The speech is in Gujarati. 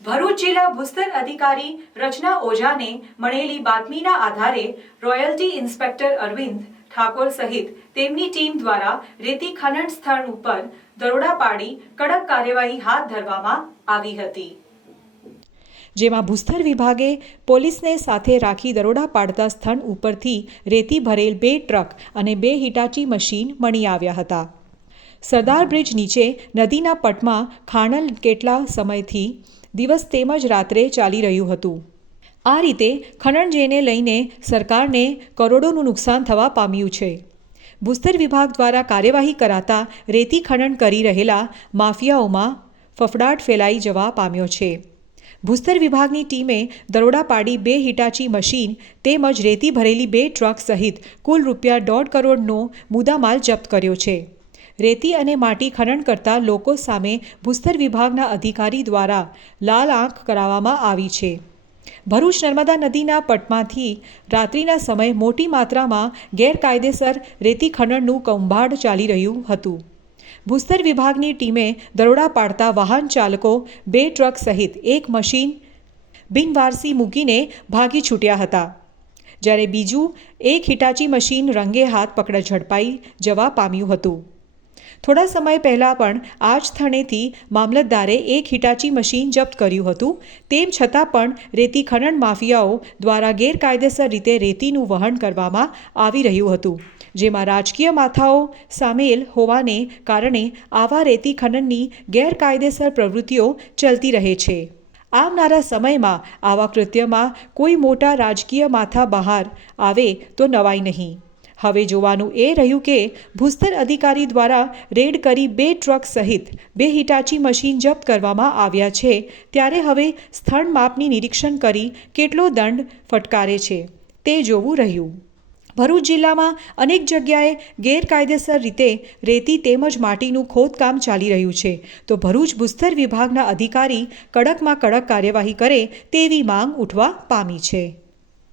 ભરૂચ જિલ્લા ભૂસ્તર અધિકારી રચના ઓઝાને મળેલી બાતમીના આધારે રોયલ્ટી ઇન્સ્પેક્ટર અરવિંદ ઠાકોર સહિત તેમની ટીમ દ્વારા રેતી ખનન સ્થળ ઉપર દરોડા પાડી કડક કાર્યવાહી હાથ ધરવામાં આવી હતી, જેમાં ભૂસ્તર વિભાગે પોલીસને સાથે રાખી દરોડા પાડતા સ્થળ ઉપરથી રેતી ભરેલ 2 ટ્રક અને 2 હિટાચી મશીન મળી આવ્યા હતા. સરદાર બ્રિજ નીચે નદીના પટમાં ખાણલ કેટલા સમયથી દિવસ તેમજ રાત્રે ચાલી રહ્યું હતું. આ રીતે ખનન જેને લઈને સરકારને કરોડોનું નુકસાન થવા પામ્યું છે. ભૂસ્તર વિભાગ દ્વારા કાર્યવાહી કરાતા રેતી ખનન કરી રહેલા માફિયાઓમાં ફફડાટ ફેલાઈ જવા પામ્યો છે. ભૂસ્તર વિભાગની ટીમે દરોડા પાડી 2 હિટાચી મશીન તેમજ રેતી ભરેલી 2 ટ્રક સહિત કુલ ₹1.5 કરોડનો મુદ્દામાલ જપ્ત કર્યો છે. રેતી અને માટી ખનન કરતા લોકો સામે ભૂસ્તર વિભાગના અધિકારી દ્વારા લાલ આંખ કરાવવામાં આવી છે. ભરૂચ નર્મદા નદીના પટમાંથી રાત્રિના સમયે મોટી માત્રામાં ગેરકાયદેસર રેતી ખનનનું કૌભાંડ ચાલી રહ્યું હતું. ભૂસ્તર વિભાગની ટીમે દરોડા પાડતા વાહન ચાલકો 2 ટ્રક સહિત 1 મશીન બિનવારસી મૂકીને ભાગી છૂટ્યા હતા, જ્યારે બીજું 1 હિટાચી મશીન રંગે હાથ પકડ ઝડપાઈ જવા પામ્યું હતું. થોડા સમય પહેલાં પણ આ જ સ્થળેથી મામલતદારે 1 હિટાચી મશીન જપ્ત કર્યું હતું. તેમ છતાં પણ રેતી ખનન માફિયાઓ દ્વારા ગેરકાયદેસર રીતે રેતીનું વહન કરવામાં આવી રહ્યું હતું, જેમાં રાજકીય માથાઓ સામેલ હોવાને કારણે આવા રેતી ખનનની ગેરકાયદેસર પ્રવૃત્તિઓ ચાલતી રહે છે. આવનારા સમયમાં આવા કૃત્યમાં કોઈ મોટા રાજકીય માથા બહાર આવે તો નવાઈ નહીં. હવે જોવાનું એ રહ્યું કે ભૂસ્તર અધિકારી દ્વારા રેડ કરી 2 ટ્રક સહિત 2 હિટાચી મશીન જપ્ત કરવામાં આવ્યા છે, ત્યારે હવે સ્થળ માપની નિરીક્ષણ કરી કેટલો દંડ ફટકારે છે તે જોવું રહ્યું. ભરૂચ જિલ્લામાં અનેક જગ્યાએ ગેરકાયદેસર રીતે રેતી તેમજ માટીનું ખોદકામ ચાલી રહ્યું છે, તો ભરૂચ ભૂસ્તર વિભાગના અધિકારી કડકમાં કડક કાર્યવાહી કરે તેવી માંગ ઉઠવા પામી છે.